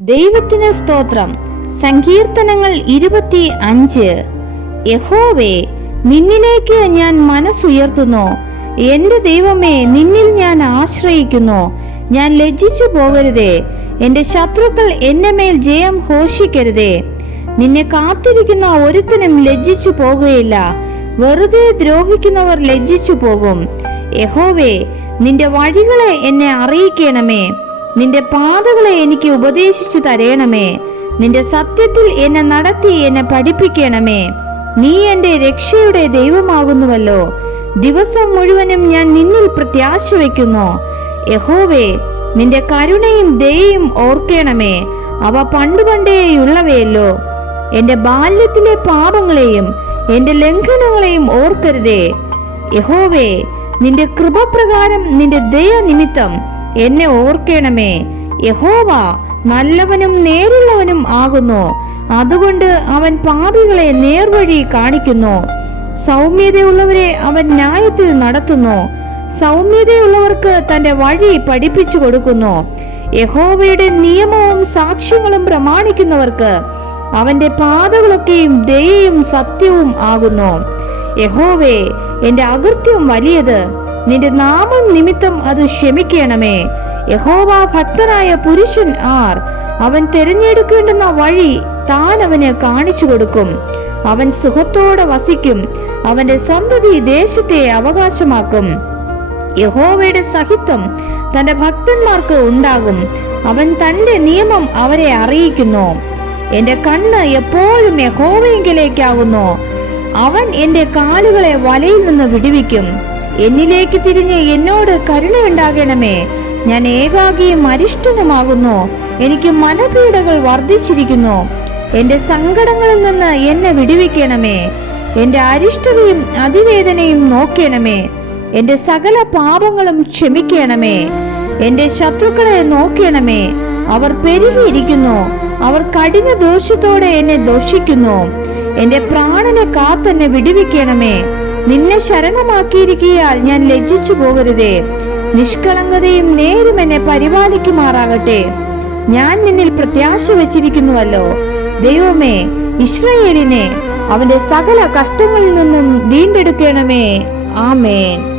ദൈവത്തിന് സ്തോത്രം. സങ്കീർത്തനങ്ങൾ 25. യഹോവേ, നിന്നിലേക്ക് ഞാൻ മനസ്സുയർത്തുന്നു. എന്റെ ദൈവമേ, നിന്നിൽ ഞാൻ ആശ്രയിക്കുന്നു. ഞാൻ ലജ്ജിച്ചു പോകരുതേ. എന്റെ ശത്രുക്കൾ എന്റെ മേൽ ജയം ഘോഷിക്കരുതേ. നിന്നെ കാത്തിരിക്കുന്ന ഒരുത്തനും ലജ്ജിച്ചു പോകുകയില്ല. വെറുതെ ദ്രോഹിക്കുന്നവർ ലജ്ജിച്ചു പോകും. യഹോവേ, നിന്റെ വഴികളെ എന്നെ അറിയിക്കണമേ. നിന്റെ പാതകളെ എനിക്ക് ഉപദേശിച്ചു തരേണമേ. നിന്റെ സത്യത്തിൽ എന്നെ നടത്തി എന്നെ പഠിപ്പിക്കണമേ. നീ എന്റെ രക്ഷയുടെ ദൈവമാകുന്നുവല്ലോ. ദിവസം മുഴുവനും ഞാൻ നിന്നിൽ പ്രത്യാശ വയ്ക്കുന്നു. യഹോവേ, നിന്റെ കരുണയും ദയയും ഓർക്കണമേ. അവ പണ്ടുപണ്ടേയുള്ളവയല്ലോ. എന്റെ ബാല്യത്തിലെ പാപങ്ങളെയും എന്റെ ലംഘനങ്ങളെയും ഓർക്കരുതേ. യഹോവേ, നിന്റെ കൃപപ്രകാരം നിന്റെ ദയ നിമിത്തം എന്നെ ഓർക്കണമേ. യഹോവ നല്ലവനും നേരുള്ളവനും ആകുന്നു. അതുകൊണ്ട് അവൻ പാപികളെ നേർവഴി കാണിക്കുന്നു. സൗമ്യതയുള്ളവരെ അവൻ ന്യായത്തിൽ നടത്തുന്നു. സൗമ്യതയുള്ളവർക്ക് തന്റെ വഴി പഠിപ്പിച്ചു കൊടുക്കുന്നു. യഹോവയുടെ നിയമവും സാക്ഷ്യങ്ങളും പ്രമാണിക്കുന്നവർക്ക് അവന്റെ പാതകളൊക്കെയും ദയയും സത്യവും ആകുന്നു. യഹോവേ, എന്റെ അകൃത്യം വലിയത്. നിന്റെ നാമം നിമിത്തം അത് ക്ഷമിക്കണമേ. യഹോവ ഭക്തനായ പുരുഷൻ ആർ? അവൻ തിരഞ്ഞെടുക്കേണ്ടുന്ന വഴി താൻ അവന് കാണിച്ചു കൊടുക്കും. അവൻ സുഖത്തോടെ വസിക്കും. അവന്റെ സന്തതി ദേശത്തെ അവകാശമാക്കും. യഹോവയുടെ സഹിത്വം തന്റെ ഭക്തന്മാർക്ക് ഉണ്ടാകും. അവൻ തന്റെ നിയമം അവരെ അറിയിക്കുന്നു. എന്റെ കണ്ണ് എപ്പോഴും യഹോവയെങ്കിലേക്കാകുന്നു. അവൻ എന്റെ കാലുകളെ വലയിൽ നിന്ന് വിടുവിക്കും. എന്നിലേക്ക് തിരിഞ്ഞ് എന്നോട് കരുണയുണ്ടാകണമേ. ഞാൻ ഏകാകിയും അരിഷ്ടനുമാകുന്നു. എനിക്ക് മനപീഡകൾ വർദ്ധിച്ചിരിക്കുന്നു. എന്റെ സങ്കടങ്ങളിൽ നിന്ന് എന്നെ വിടുവിക്കണമേ. എന്റെ അരിഷ്ടതയും അതിവേദനയും നോക്കണമേ. എന്റെ സകല പാപങ്ങളും ക്ഷമിക്കണമേ. എന്റെ ശത്രുക്കളെ നോക്കണമേ. അവർ പെരുകിയിരിക്കുന്നു. അവർ കഠിന ദോഷത്തോടെ എന്നെ ദോഷിക്കുന്നു. എന്റെ പ്രാണനെ കാത്തെന്നെ വിടുവിക്കണമേ. നിന്നെ ശരണമാക്കിയിരിക്കയാൽ ഞാൻ ലജ്ജിച്ചു പോകരുതേ. നിഷ്കളങ്കതയും നേരും എന്നെ പരിപാലിക്കുമാറാകട്ടെ. ഞാൻ നിന്നിൽ പ്രത്യാശ വെച്ചിരിക്കുന്നുവല്ലോ. ദൈവമേ, ഇസ്രായേലിനെ അവന്റെ സകല കഷ്ടങ്ങളിൽ നിന്നും വീണ്ടെടുക്കണമേ. ആമേൻ.